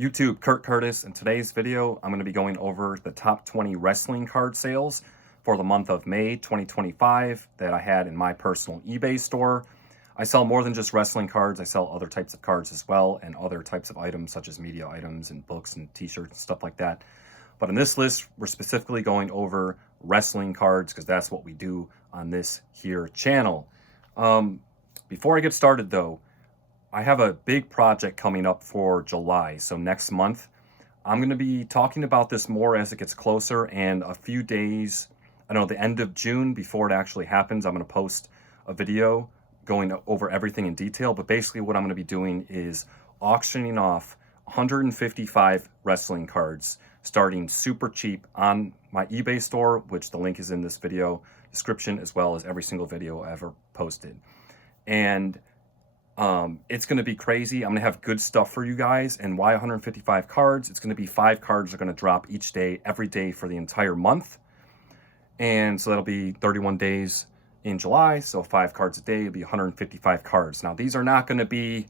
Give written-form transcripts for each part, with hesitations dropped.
YouTube, Kurt Curtis. In today's video, I'm going to be going over the top 20 wrestling card sales for the month of May 2025 that I had in my personal eBay store. I sell more than just wrestling cards. I sell other types of cards as well and other types of items such as media items and books and t-shirts and stuff like that. But in this list, we're specifically going over wrestling cards because that's what we do on this here channel. Before I get started though, I have a big project coming up for July, so next month. I'm going to be talking about this more as it gets closer, and a few days, I don't know, the end of June, before it actually happens, I'm going to post a video going over everything in detail. But basically what I'm going to be doing is auctioning off 155 wrestling cards starting super cheap on my eBay store, which the link is in this video description, as well as every single video I ever posted. And it's going to be crazy. I'm going to have good stuff for you guys. And why 155 cards? It's going to be 5 cards are going to drop each day, every day for the entire month. And so that'll be 31 days in July. So 5 cards a day will be 155 cards. Now, these are not going to be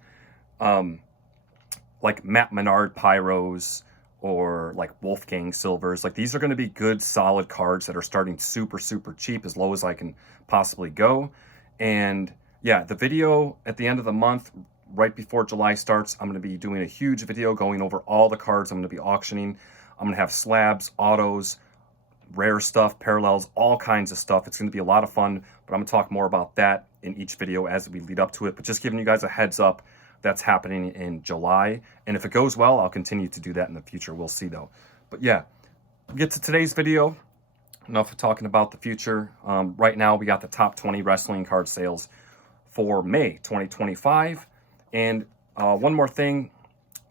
like Matt Menard Pyros or like Wolfgang Silvers. Like, these are going to be good, solid cards that are starting super, super cheap, as low as I can possibly go. And yeah, the video at the end of the month, right before July starts, I'm going to be doing a huge video going over all the cards I'm going to be auctioning. I'm going to have slabs, autos, rare stuff, parallels, all kinds of stuff. It's going to be a lot of fun, but I'm going to talk more about that in each video as we lead up to it. But just giving you guys a heads up, that's happening in July. And if it goes well, I'll continue to do that in the future. We'll see though. But yeah, get to today's video. Enough of talking about the future. Right now, we got the top 20 wrestling card sales for May 2025. And one more thing,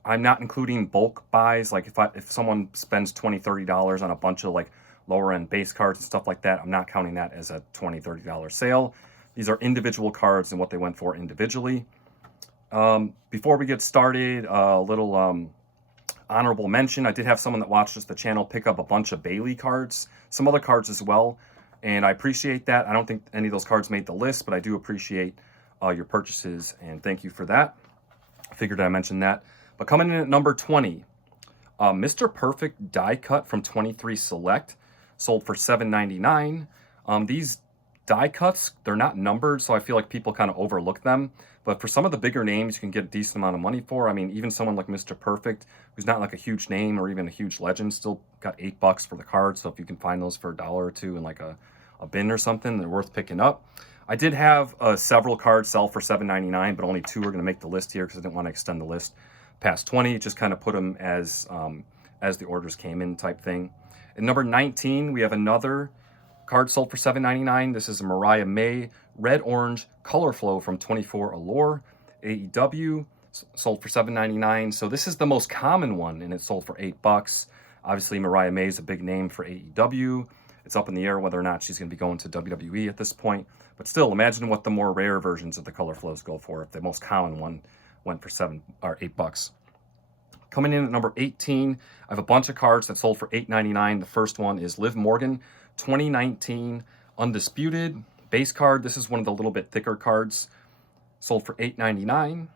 I'm not including bulk buys. Like if someone spends $20-$30 on a bunch of like lower end base cards and stuff like that, I'm not counting that as a $20-$30 sale. These are individual cards and what they went for individually. Before we get started, a little honorable mention. I did have someone that watched the channel pick up a bunch of Bailey cards, some other cards as well, and I appreciate that. I don't think any of those cards made the list, but I do appreciate your purchases, and thank you for that. I figured I mentioned that. But coming in at number 20, Mr. Perfect die cut from 23 Select, sold for $7.99. These die cuts, they're not numbered, so I feel like people kind of overlook them. But for some of the bigger names, you can get a decent amount of money for. I mean, even someone like Mr. Perfect, who's not like a huge name or even a huge legend, still got $8 for the card. So if you can find those for $1 or $2 in like a bin or something, they're worth picking up. I did have several cards sell for $7.99, but only 2 are going to make the list here because I didn't want to extend the list past 20. Just kind of put them as the orders came in type thing. At number 19, we have another card sold for $7.99. This is a Mariah May Red Orange Color Flow from 24 Allure AEW, sold for $7.99. So this is the most common one, and it sold for $8. Obviously, Mariah May is a big name for AEW. It's up in the air whether or not she's going to be going to WWE at this point. But still, imagine what the more rare versions of the color flows go for if the most common one went for $8. Coming in at number 18, I have a bunch of cards that sold for $8.99. The first one is Liv Morgan 2019 Undisputed base card. This is one of the little bit thicker cards, sold for $8.99.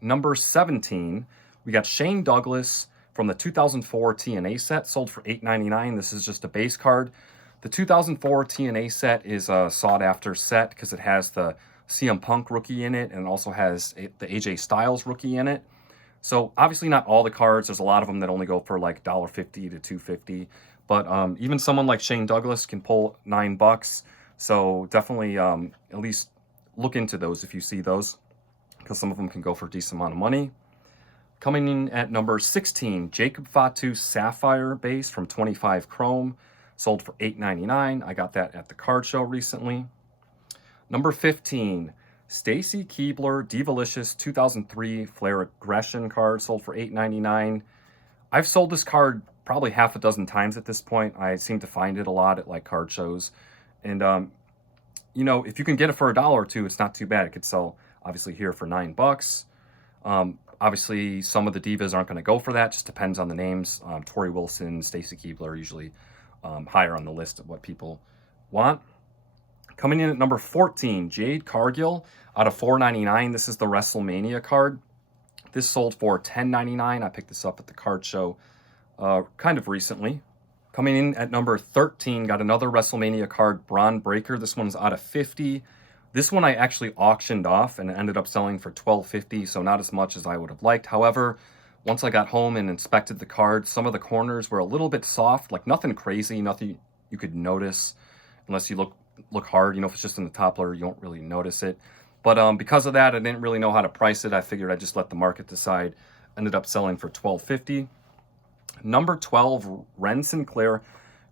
Number 17, we got Shane Douglas from the 2004 TNA set, sold for $8.99. This is just a base card. The 2004 TNA set is a sought-after set because it has the CM Punk rookie in it and also has the AJ Styles rookie in it. So obviously not all the cards. There's a lot of them that only go for like $1.50 to $2.50. But even someone like Shane Douglas can pull $9. So definitely at least look into those if you see those, because some of them can go for a decent amount of money. Coming in at number 16, Jacob Fatu Sapphire base from 25 Chrome, sold for $8.99. I got that at the card show recently. Number 15, Stacy Keibler Divalicious 2003 Flair Aggression card, sold for $8.99. I've sold this card probably half a dozen times at this point. I seem to find it a lot at like card shows. And, you know, if you can get it for $1 or $2, it's not too bad. It could sell obviously here for $9. Obviously, some of the divas aren't going to go for that. Just depends on the names. Tori Wilson, Stacy Keibler are usually higher on the list of what people want. Coming in at number 14, Jade Cargill out of $4.99. This is the WrestleMania card. This sold for $10.99. I picked this up at the card show kind of recently. Coming in at number 13, got another WrestleMania card, Braun Breaker. This one's out of 50. This one I actually auctioned off and it ended up selling for $12.50, so not as much as I would have liked. However, once I got home and inspected the card, some of the corners were a little bit soft, like nothing crazy, nothing you could notice unless you look hard. If it's just in the top layer, you don't really notice it. But because of that, I didn't really know how to price it. I figured I'd just let the market decide. Ended up selling for $12.50. Number 12, Ren Sinclair,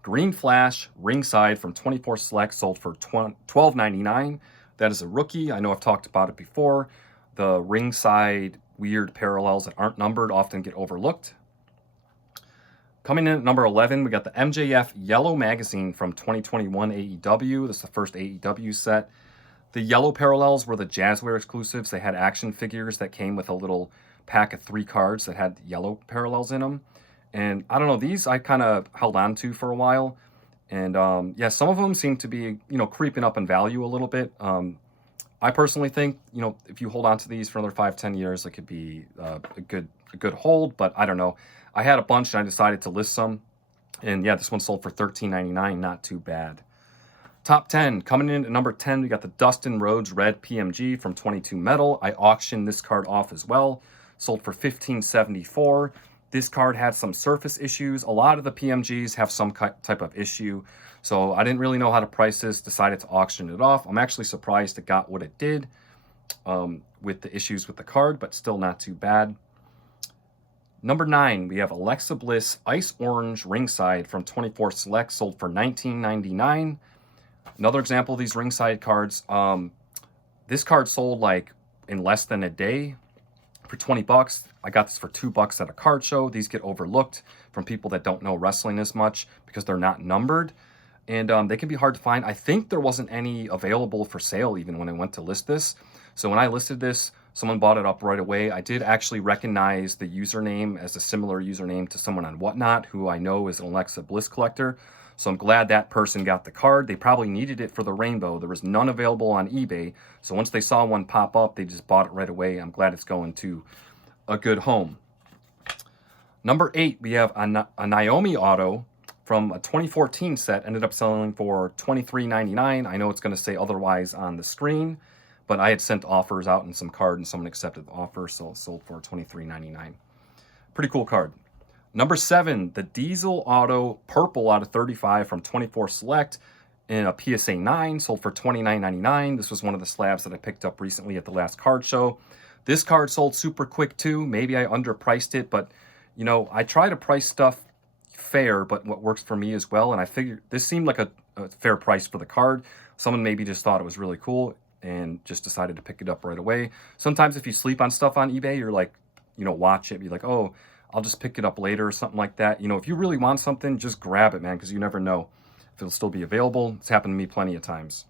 Green Flash, ringside from 24 Select, sold for $12.99. That is a rookie. I know I've talked about it before. The ringside weird parallels that aren't numbered often get overlooked. Coming in at number 11, we got the MJF Yellow Magazine from 2021 AEW. This is the first AEW set. The yellow parallels were the Jazzware exclusives. They had action figures that came with a little pack of 3 cards that had yellow parallels in them. And I don't know, these I kind of held on to for a while. And yeah, some of them seem to be, creeping up in value a little bit. I personally think, if you hold on to these for another 5-10 years, it could be a good hold, but I don't know. I had a bunch and I decided to list some. And yeah, this one sold for $13.99, not too bad. Top 10, coming in at number 10, we got the Dustin Rhodes Red PMG from 22 Metal. I auctioned this card off as well. Sold for $15.74. This card had some surface issues. A lot of the PMGs have some type of issue. So I didn't really know how to price this, decided to auction it off. I'm actually surprised it got what it did with the issues with the card, but still not too bad. Number 9, we have Alexa Bliss Ice Orange ringside from 24 Select, sold for $19.99. Another example of these ringside cards. This card sold like in less than a day for $20. I got this for $2 at a card show. These get overlooked from people that don't know wrestling as much because they're not numbered. And they can be hard to find. I think there wasn't any available for sale even when I went to list this. So when I listed this, someone bought it up right away. I did actually recognize the username as a similar username to someone on Whatnot who I know is an Alexa Bliss collector. So I'm glad that person got the card. They probably needed it for the rainbow. There was none available on eBay. So once they saw one pop up, they just bought it right away. I'm glad it's going to a good home. Number 8, we have a Naomi auto from a 2014 set. Ended up selling for $23.99. I know it's going to say otherwise on the screen, but I had sent offers out in some card and someone accepted the offer, so it sold for $23.99. Pretty cool card. Number 7, the Diesel Auto Purple out of 35 from 24 Select in a PSA 9, sold for $29.99. This was one of the slabs that I picked up recently at the last card show. This card sold super quick too. Maybe I underpriced it, but I try to price stuff fair, but what works for me as well. And I figured this seemed like a fair price for the card. Someone maybe just thought it was really cool and just decided to pick it up right away. Sometimes if you sleep on stuff on eBay, you're like, watch it, be like, oh, I'll just pick it up later or something like that. If you really want something, just grab it, man, because you never know if it'll still be available. It's happened to me plenty of times.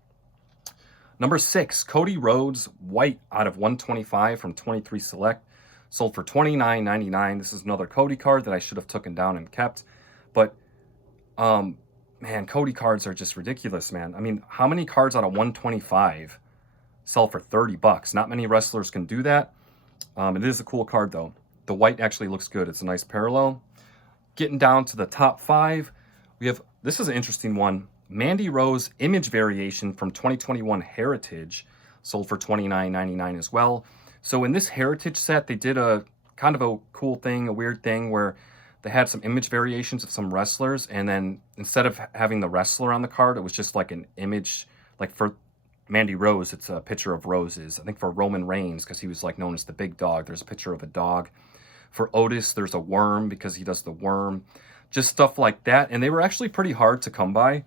Number 6, Cody Rhodes White out of 125 from 23 Select. Sold for $29.99. This is another Cody card that I should have taken down and kept. But, man, Cody cards are just ridiculous, man. I mean, how many cards out of 125 sell for $30? Not many wrestlers can do that. It is a cool card, though. The white actually looks good. It's a nice parallel. Getting down to the top 5, we have, this is an interesting one, Mandy Rose Image Variation from 2021 Heritage, sold for $29.99 as well. So in this Heritage set, they did a kind of a cool thing, a weird thing where they had some image variations of some wrestlers, and then instead of having the wrestler on the card, it was just like an image, like for Mandy Rose, it's a picture of roses. I think for Roman Reigns, because he was like known as the big dog, there's a picture of a dog. For Otis, there's a worm because he does the worm. Just stuff like that. And they were actually pretty hard to come by.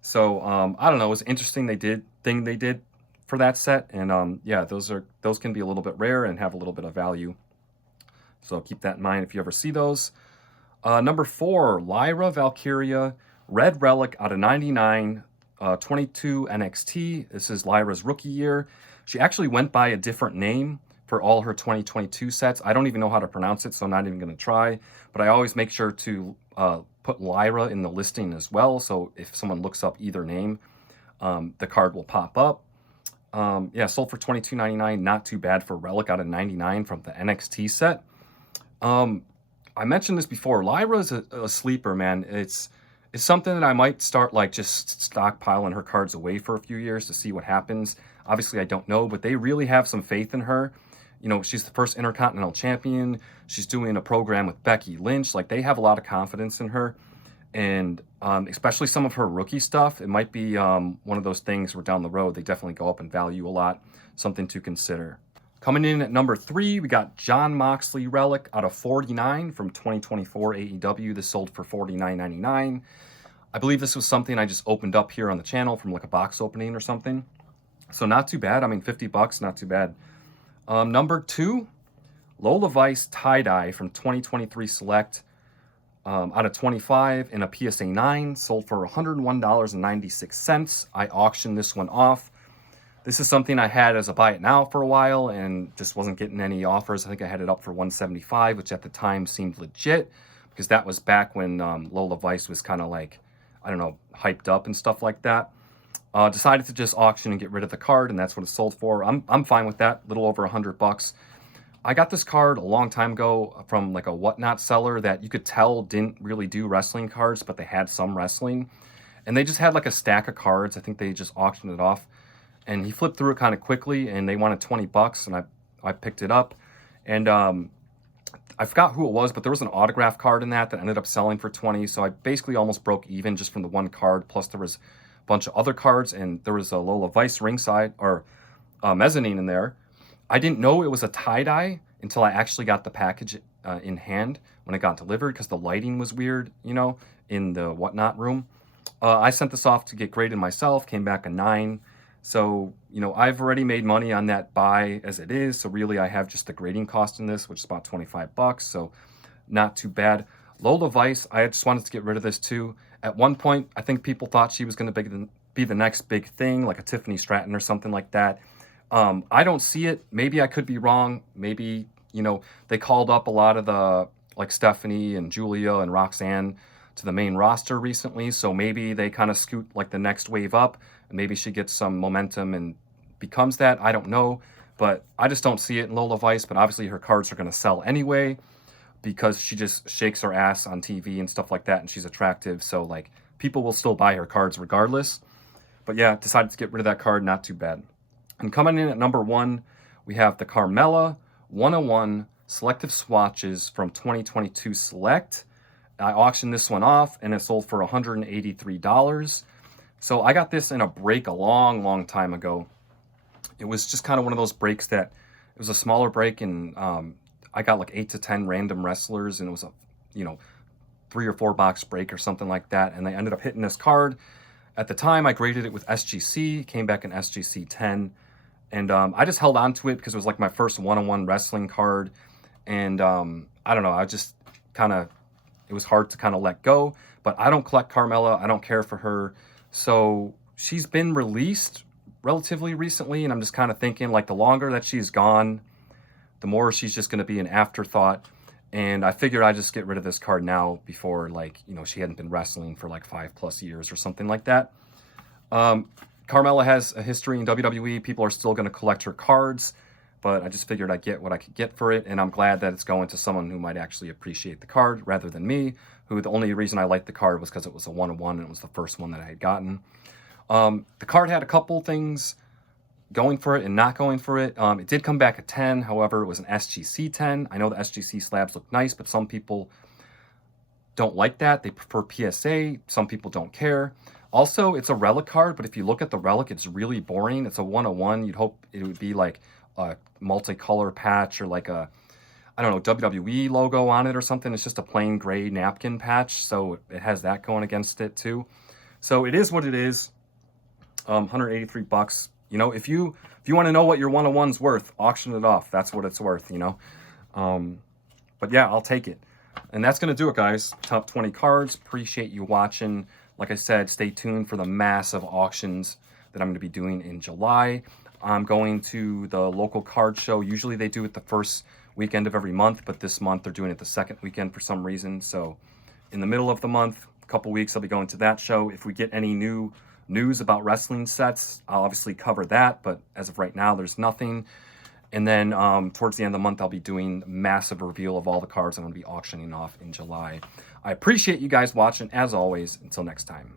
So, I don't know. It was interesting they did for that set. And yeah, those can be a little bit rare and have a little bit of value. So keep that in mind if you ever see those. Number 4, Lyra Valkyria Red Relic out of 99, 22 NXT. This is Lyra's rookie year. She actually went by a different name for all her 2022 sets. I don't even know how to pronounce it, so I'm not even going to try. But I always make sure to put Lyra in the listing as well. So if someone looks up either name, the card will pop up. Yeah, sold for $22.99. Not too bad for Relic out of 99 from the NXT set. Um, I mentioned this before. Lyra's a sleeper, man. It's something that I might start like just stockpiling her cards away for a few years to see what happens. Obviously, I don't know, but they really have some faith in her. You know, she's the first Intercontinental Champion. She's doing a program with Becky Lynch. Like, they have a lot of confidence in her. And especially some of her rookie stuff, it might be one of those things where down the road they definitely go up in value a lot. Something to consider. Coming in at number 3, we got Jon Moxley Relic out of 49 from 2024 AEW. This sold for $49.99. I believe this was something I just opened up here on the channel from like a box opening or something. So not too bad. I mean, $50, not too bad. Number 2, Lola Vice Tie-Dye from 2023 Select out of 25 in a PSA 9. Sold for $101.96. I auctioned this one off. This is something I had as a buy it now for a while and just wasn't getting any offers. I think I had it up for $175, which at the time seemed legit because that was back when Lola Vice was kind of like, I don't know, hyped up and stuff like that. Decided to just auction and get rid of the card, and that's what it sold for. I'm fine with that, a little over $100. I got this card a long time ago from like a Whatnot seller that you could tell didn't really do wrestling cards, but they had some wrestling. And they just had like a stack of cards. I think they just auctioned it off. And he flipped through it kind of quickly, and they wanted $20, and I picked it up. And I forgot who it was, but there was an autograph card in that ended up selling for $20. So I basically almost broke even just from the one card. Plus there was a bunch of other cards, and there was a Lola Vice ringside or mezzanine in there. I didn't know it was a tie-dye until I actually got the package in hand when it got delivered because the lighting was weird, you know, in the Whatnot room. I sent this off to get graded myself, came back a 9. So, you know, I've already made money on that buy as it is. So really I have just the grading cost in this, which is about $25. So not too bad. Lola Vice, I just wanted to get rid of this too. At one point, I think people thought she was going to be the next big thing, like a Tiffany Stratton or something like that. I don't see it. Maybe I could be wrong. Maybe, you know, they called up a lot of the, like Stephanie and Julia and Roxanne to the main roster recently. So maybe they kind of scoot like the next wave up. And maybe she gets some momentum and becomes that. I don't know. But I just don't see it in Lola Vice. But obviously her cards are going to sell anyway because she just shakes her ass on TV and stuff like that. And she's attractive. So like people will still buy her cards regardless. But yeah, decided to get rid of that card. Not too bad. And coming in at number 1, we have the Carmella 101 Selective Swatches from 2022 Select. I auctioned this one off and it sold for $183. So I got this in a break a long time ago. It was just kind of one of those breaks that it was a smaller break, and I got like 8 to 10 random wrestlers, and it was a, you know, 3 or 4 box break or something like that. And they ended up hitting this card. At the time, I graded it with SGC, came back in SGC 10. And I just held on to it because it was like my first one-on-one wrestling card. And I don't know, I just kind of, it was hard to kind of let go. But I don't collect Carmella. I don't care for her. So she's been released relatively recently. And I'm just kind of thinking like the longer that she's gone, the more she's just going to be an afterthought. And I figured I'd just get rid of this card now before, like, you know, she hadn't been wrestling for like 5+ years or something like that. Carmella has a history in WWE. People are still going to collect her cards, but I just figured I'd get what I could get for it. And I'm glad that it's going to someone who might actually appreciate the card rather than me, who the only reason I liked the card was because it was a 1-on-1 and it was the first one that I had gotten. The card had a couple things going for it and not going for it. It did come back at 10. However, it was an SGC 10. I know the SGC slabs look nice, but some people don't like that. They prefer PSA. Some people don't care. Also, it's a relic card, but if you look at the relic, it's really boring. It's a 101. You'd hope it would be like a multicolor patch or like a, I don't know, WWE logo on it or something. It's just a plain gray napkin patch, so it has that going against it too. So it is what it is. $183. You know, if you want to know what your 101's worth, auction it off. That's what it's worth, you know. But yeah, I'll take it. And that's going to do it, guys. Top 20 cards. Appreciate you watching. Like I said, stay tuned for the massive auctions that I'm going to be doing in July. I'm going to the local card show. Usually they do it the first weekend of every month, but this month they're doing it the second weekend for some reason. So in the middle of the month, a couple weeks, I'll be going to that show. If we get any new news about wrestling sets, I'll obviously cover that, but as of right now, there's nothing. And then towards the end of the month, I'll be doing a massive reveal of all the cards I'm going to be auctioning off in July. I appreciate you guys watching, as always. Until next time.